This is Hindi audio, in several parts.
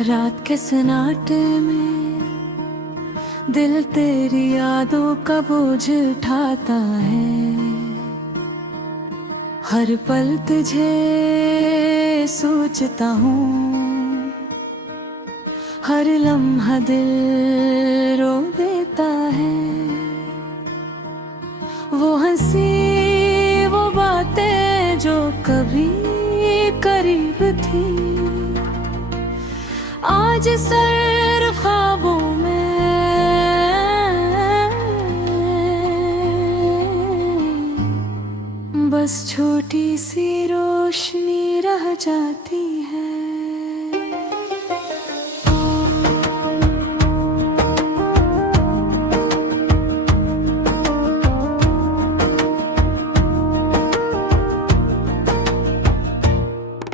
रात के सन्नाटे में दिल तेरी यादों का बोझ उठाता है। हर पल तुझे सोचता हूँ, हर लम्हा दिल रो देता है। वो हंसी वो बातें जो कभी करीब थी, आज सर ख्वाबों में बस छोटी सी रोशनी रह जाती है।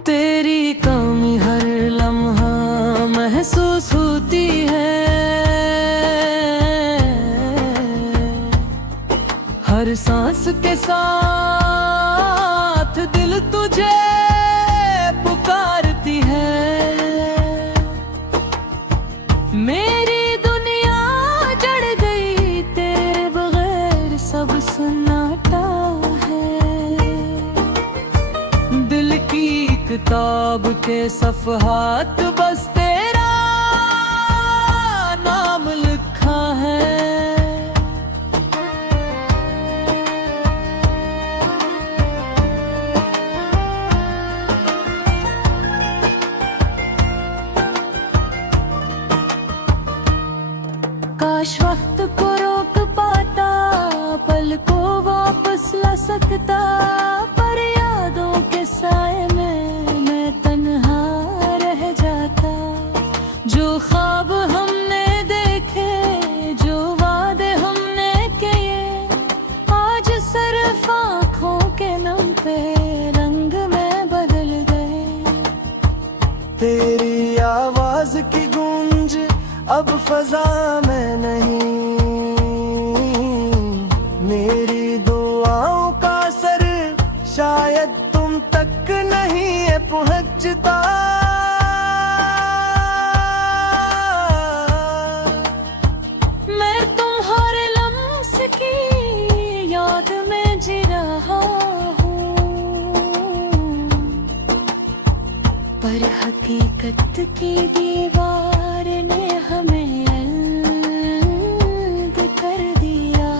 तेरी कमी हर लम्हा महसूस होती है। हर सांस के साथ दिल तुझे पुकारती है। मेरी दुनिया जड़ गई तेरे बगैर, सब सन्नाटा है। दिल की किताब के सफ़हात बस तेरा नाम लिखा है। काश वक्त को रोक पाता, पल को वापस ला सकता, पर यादों के साए में मैं तन्हा रह जाता। जो ख्वाब हमने देखे, जो वादे हमने किए, आज सिर्फ आँखों के नम पे रंग में बदल गए। तेरी आवाज की गूंज अब फजा में नहीं, मेरी दुआओं का असर शायद तुम तक नहीं है पहुंचता। मैं तुम्हारे लम्हे की याद में जी रहा हूँ, पर हकीकत की दीवार ने हमें अलग कर दिया।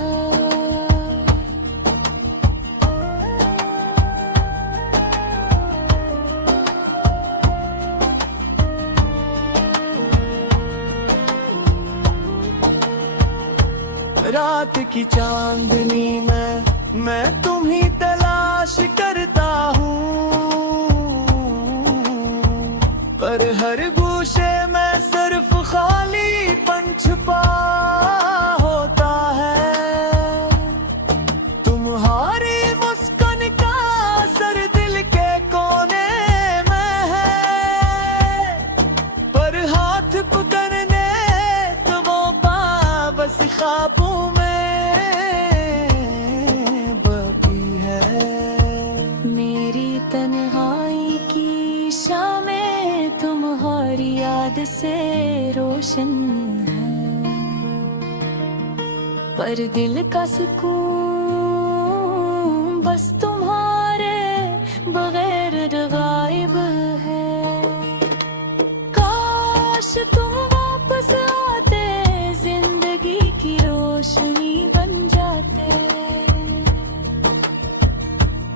रात की चांदनी में मैं तुम्ही तलाश करता हूँ, पर हर गूशे में सिर्फ खालीपन छुपा होता है। तुम्हारी मुस्कान का असर दिल के कोने में है, पर हाथ पकड़ने तो वो बस ख्वाबों में बाकी है। मेरी तन्हाई की शामें तुम्हारी याद से रोशन है, पर दिल का सुकून बस तुम्हारे बगैर गायब है। काश तुम वापस आते, जिंदगी की रोशनी बन जाते,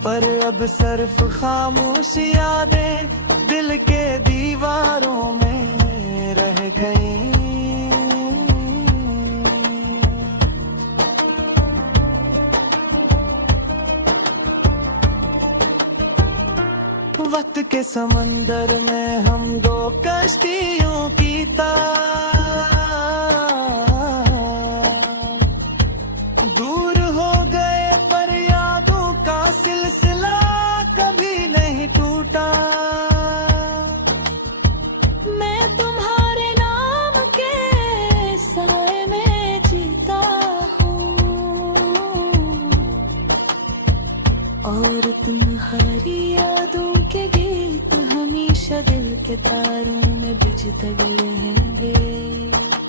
पर अब सिर्फ खामोश यादें दिल के दीवारों में रह गई। वक्त के समंदर में हम दो कश्तियों की तार दूर हो गए, पर यादों का सिलसिला कभी नहीं टूटा। मैं तुम्हारे नाम के साए में जीता हूँ, और तुम्हारी यादों के गीत हम हमेशा दिल के तारों में बिछते रहेंगे।